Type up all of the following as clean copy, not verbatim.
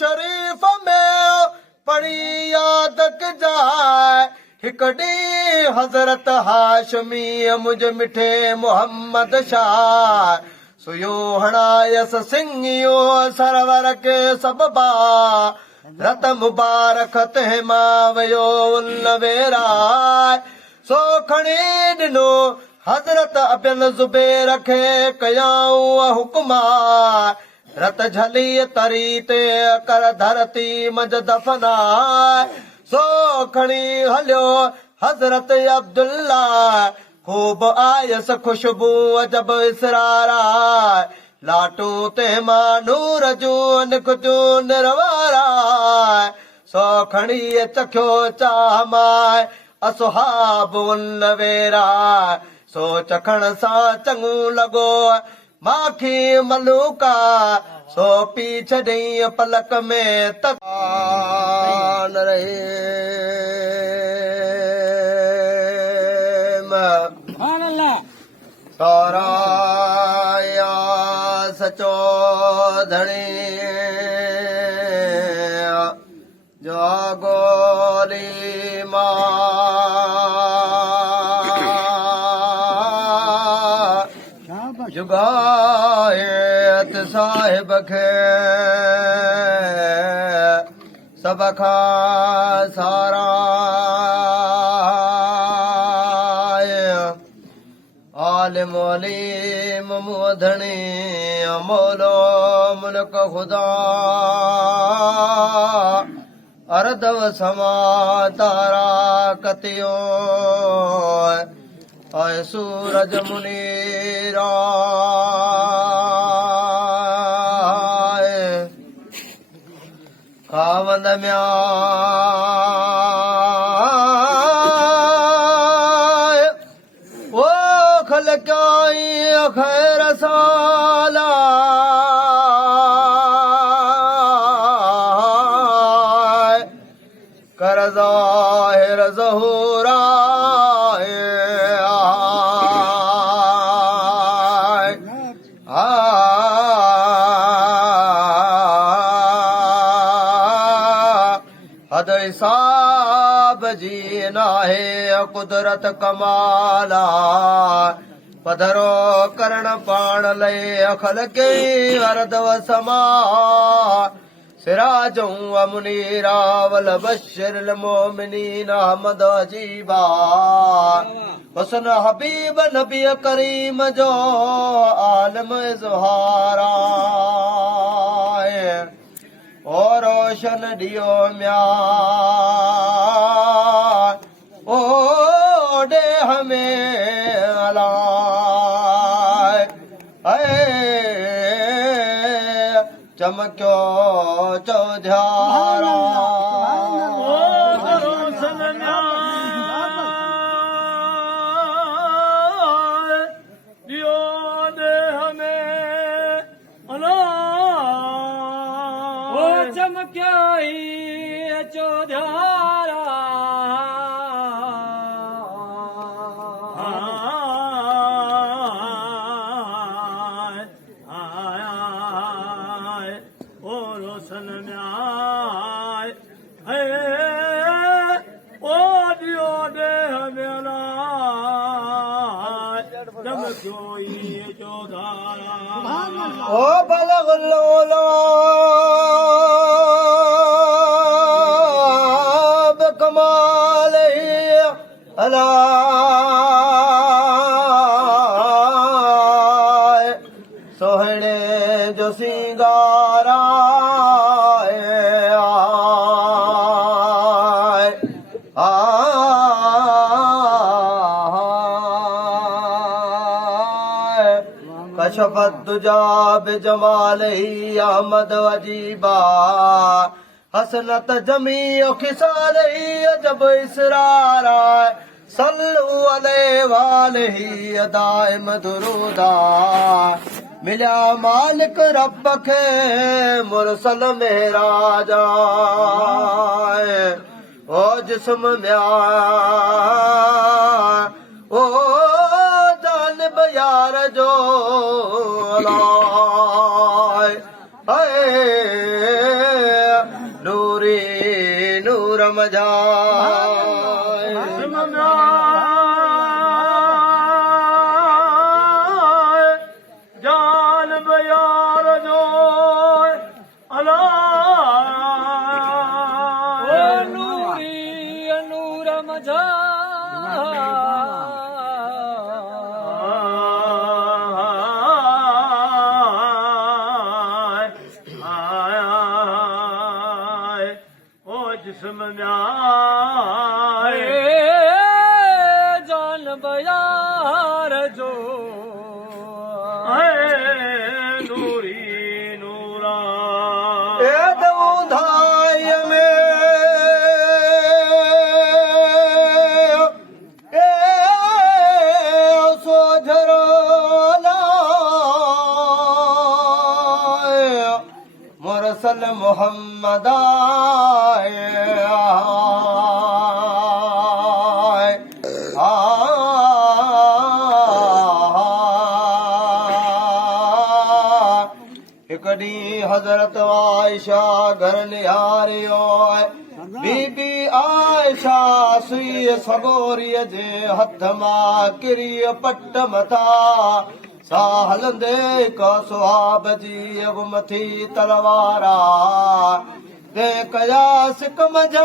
शरीफ़ में पढ़ी याद जाए हिकड़ी हज़रत हाशमी मुझ मिठे मोहम्मद शाह सुयो हणायस सिंगियो सरवर के सबबा रत मुबारक तहमा वयो उल्लवेरा सो खणी ॾिनो हज़रत अबिल ज़ुबैर खे कयाऊं हुकुमा रत झली तरी ते कर धरती मज दफना सो खणी हलियो हज़रत अब्दुल्ला खूब आयस खुशबू अजब इसरारा लाटू ते मां नूर जूं निकजूं निरवारा सो खणी चखियो चाह माए असहाब उल्लवेरा सो चखण सां चङो लॻो माखी मलूका सो पी छॾई पलक में तकान रहे सौराया सचो धणी जो गोली मां जुगायत साहिब खे सब खां सारा आलिम अलीम मोधणी मोलो मुल्क खुदा अरदव समा तारा कतियो ऐं सूरज मुनीरा खावंद म्या ओ खलकाई खैर साला कर ज़ाहिर ज़हूरा हद हिसाब जी नाहे कुदरत कमाला पधरो करण पाण लय अखल के अरदव समा सिराजों मुनीरा वल बशर मोमिनीन अहमद अजीबा हुसन हबीब नबी करीम जो आलम इज़हारा ओ रोशन दियो म्या ओ डे हमें अलाए चमक्यो चौधारा चमक्याई चौधारा ओ रोशन न्याय ओ दियो दे मेरा चमक्योई चौधारा ओ बलगलो सोहणे जो सिंगारा कशफत दुजा बिजमालही अहमद अजीबा हसनत जमी खिसालही अजब इसरारा सल्लु अलैहि वालही दाइम दुरूदा मिलिया मालिक रब खे मुरसल मेराजा ओ जिस्म म्या ओ जानब यार जो अलाए नूरी नूर मझाए जान बयार जो अला नूरी नूर मझा जिस्म जान बयार जो नूरी नूरा धाय में सोझरोला मुरसल मोहम्मद हिकड़ी हजरत आयशा घर निहारियो बीबी आयशा सुई सगोरीअ जे हथ मां किरी पट मथा सा हलंदे का सुहाब जी अगमथी तलवारा ते कया सिक मजा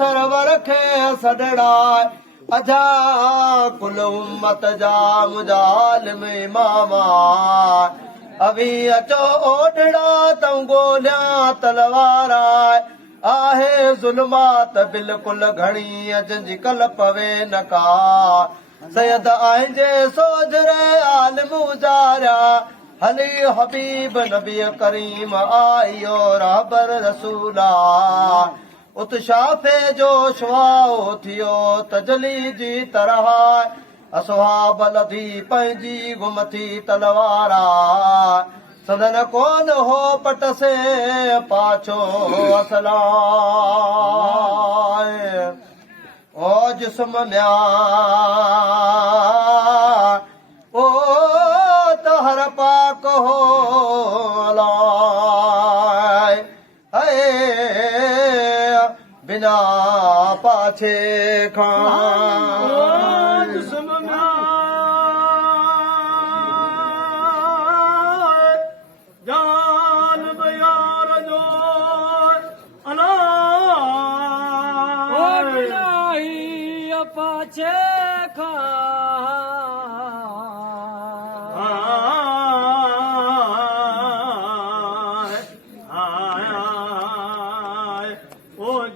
सरवर खे सडड़ा अजा कुल उम्मत जा मुजाल में मामा अभी अचो ओडड़ा तूं गोलियां तलवारा आहे ज़ुल्मात बिल्कुल घणी जंहिंजी कल पवे न का सैयद आहिंजे सोजरे आलिम उजारिया हली हबीब नबी करीम आयो रहबर रसूला उत्शाफे जो शुआओ थियो तजली जी तरह असहाब लधी पंहिंजी घुमथी तलवारा सदन कोन हो पट से पाछो असलाए ओ जिस्म म्या ओ तहर पाक हो लाए बिना पाछे खां जान बयार जो अला पाछे खा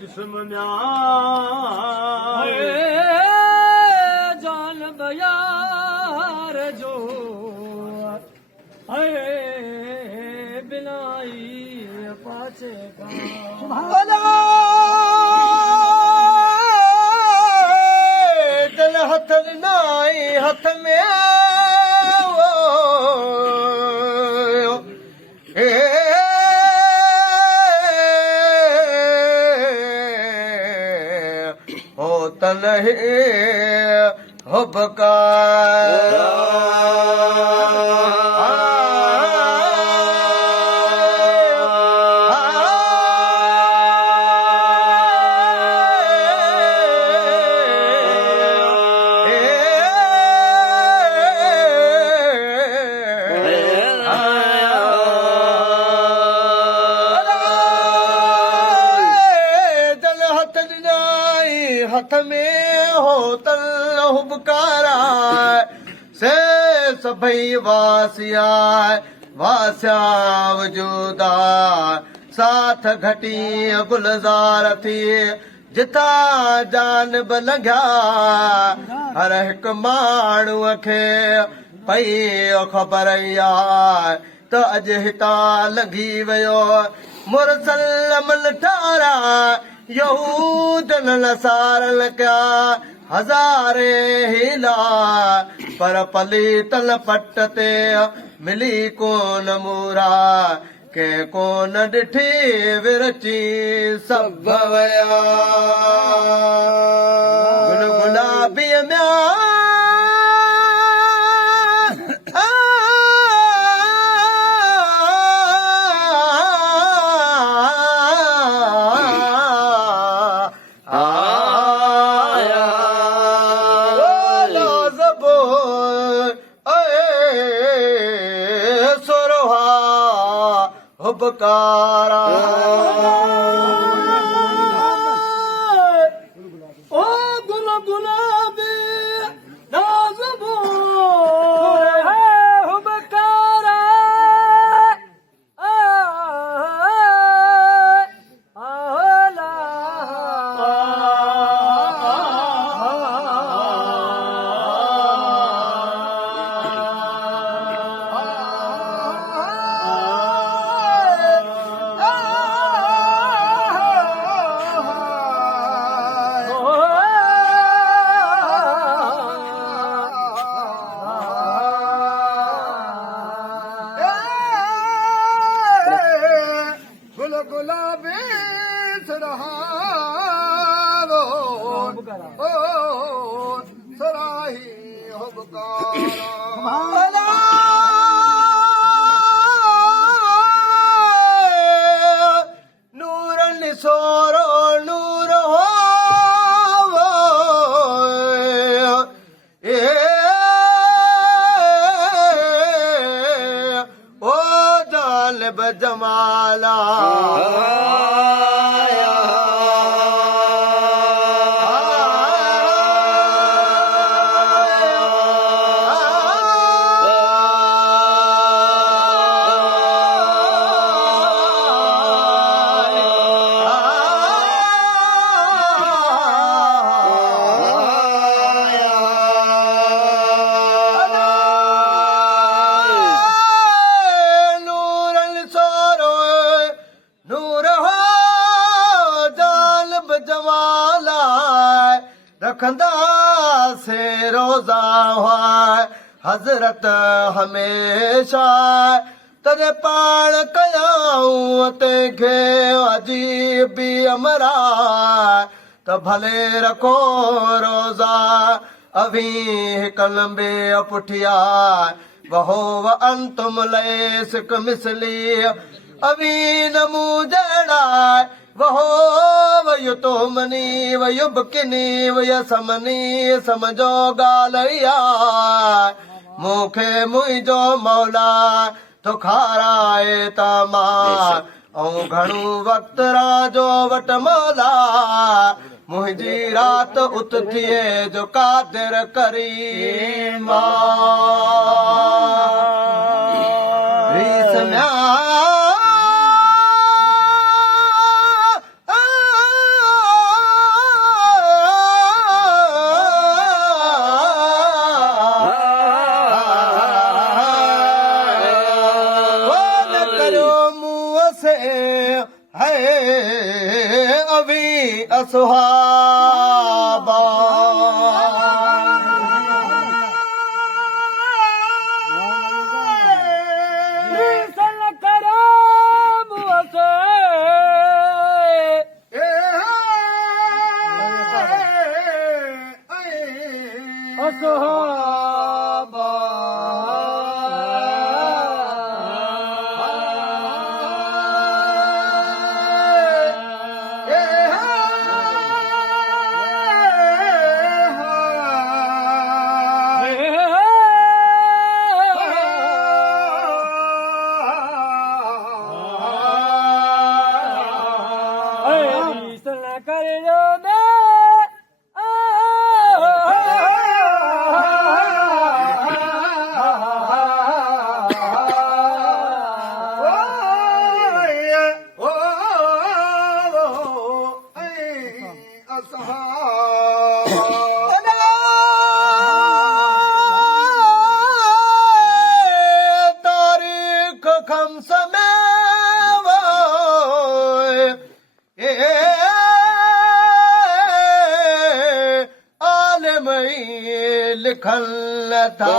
जिस्म जान बयार जो बिलाई पाछे जन हथ नाई हथ में हो तन हो बकार हथ में हो तल हुबकारा से सभई वासिया वासिया वजूदा साथ घटी गुलजार थी जिता जानब लंघिया हर हिक माण्हूअ खे पई ख़बर आहे त अॼु हितां लंघी वियो मुरसल मलठारा यहूदन नसारल क्या हज़ारे हिला पर पली तल पट ते मिली कोन मूरा के कोन ॾिठी विरची सभ वया गुल गुलाबीअ में ਹੁਬਕਾਰਾ ओ गुल गुलाबी नाज़बो है हुबकारा गुल गुलाबी सरहारो ओ सराही हुबकारा नूर निसोरो नूर हो ओ जालिब जमाला रखंदा से रोज़ा हुआ हज़रत हमेशा तॾहिं पाण कयाऊं तंहिंखे अजीबी अमरा त भले रखो रोज़ा अभी कलंबे पुठिया वहो व अंतुम लैसिक मिसली अभी नमू जहिड़ा वहो वयुतो मनी वयुबकिनी वयसमनी समझो ॻाल्हि इहा मूंखे मुंहिंजो मौला तो खाराए त मां ऐं घणो वक़्तु राजो वटि मौला मुंहिंजी राति उत थिए जो कादिर करीमा असहाबा तारीख खम्स में आलम लिखल था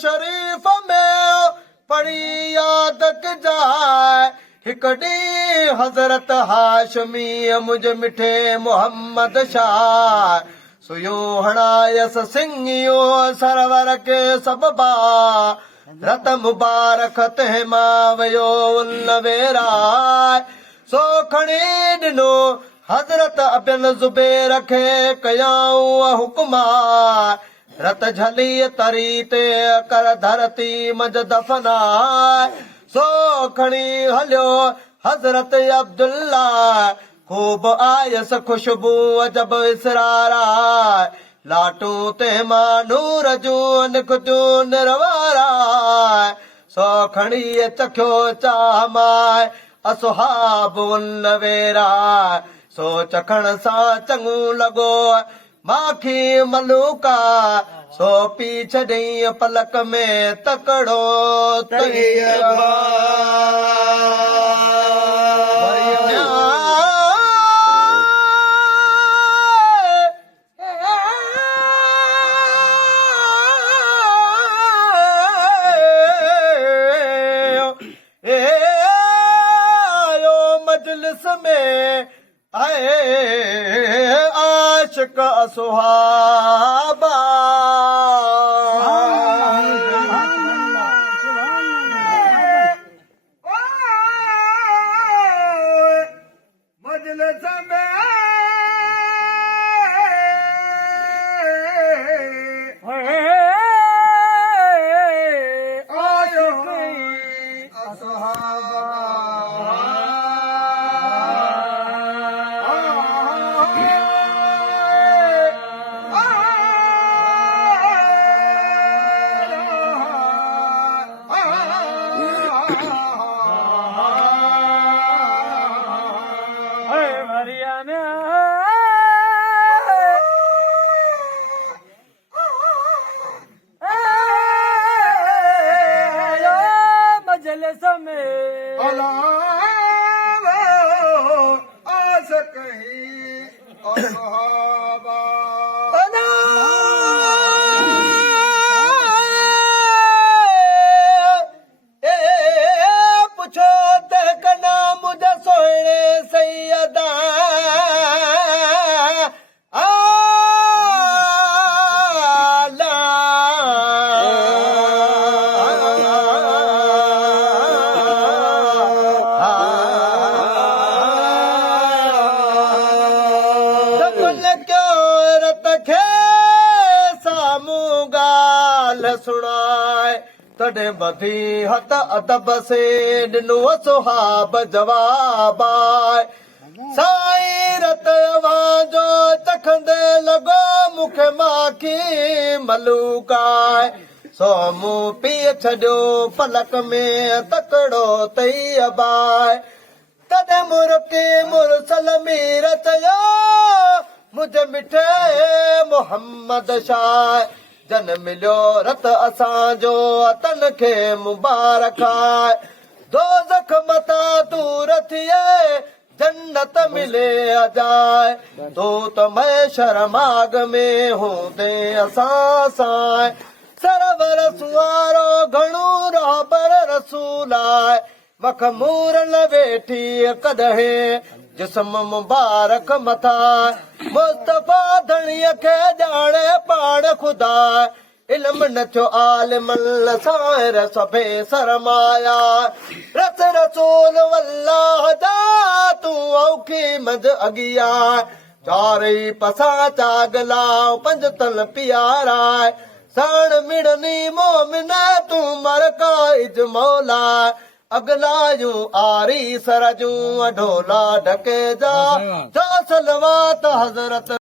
शरीफ में पढ़ी याद हिकड़ी हज़रत हाशमी मुझ मिठे मोहम्मद शाह सुयो हणायस सिंगियो सरवर के सबबा रत मुबारक तहमा वयो उल्लवेरा सो खणी ॾिनो हज़रत अबिल ज़ुबैर खे कयाऊं हुकुमा रत झली तरी ते कर धरती मज दफना सो खणी हलियो हज़रत अब्दुल्ला खूब आयस खुशबू अजब इसरारा लाटू ते मां नूर जूं निखजूं निरवारा सो खणी चखियो चाह माए असहाब उल्लवेरा सो चखण सां चङो लॻो माखी मलूका सो पी छॾई पलक में तकड़ो तैयबा मजलिस में आए आशिक सुहाबा मजलिस में पुछो त कना मुझे सोने सैयदा सुनाए तॾहिं बधी हथ अदब से ॾिनो सुहाब जवाब साईं रत आवाज़ो चखंदे लॻो मूंखे माखी मलूकाए सो मूं पीउ छॾियो पलक में तकड़ो तैयबाए तॾहिं मुर्की मुरसल मीर चयो मुंहिंजे मिठे मोहम्मद शाह जन मिलियो रत असांजो तन खे मुबारक आहे दोज़ख मता दूर थिए जन्नत मिले अजाए तो त मैशर माग में हूंदे असां सां सरवर सुवारो घणो रहबर रसूल आहे मखमूर न वेठी कॾहिं जिस्म मुबारक मथा मुस्तफा धणीअ खे ॼाणे पाण खुदा इल्म न थियो आलिमल साहिर सभे सरमाया रस रसूल वल्लाह जा तूं औखी मंझ अॻिया चारई पसां चागला पंज तल पियारा साण मिड़नी मोमिन तूं मरका इज मौला अगलायूं आरी सरजूं ढोला ढके जा सलवात हज़रत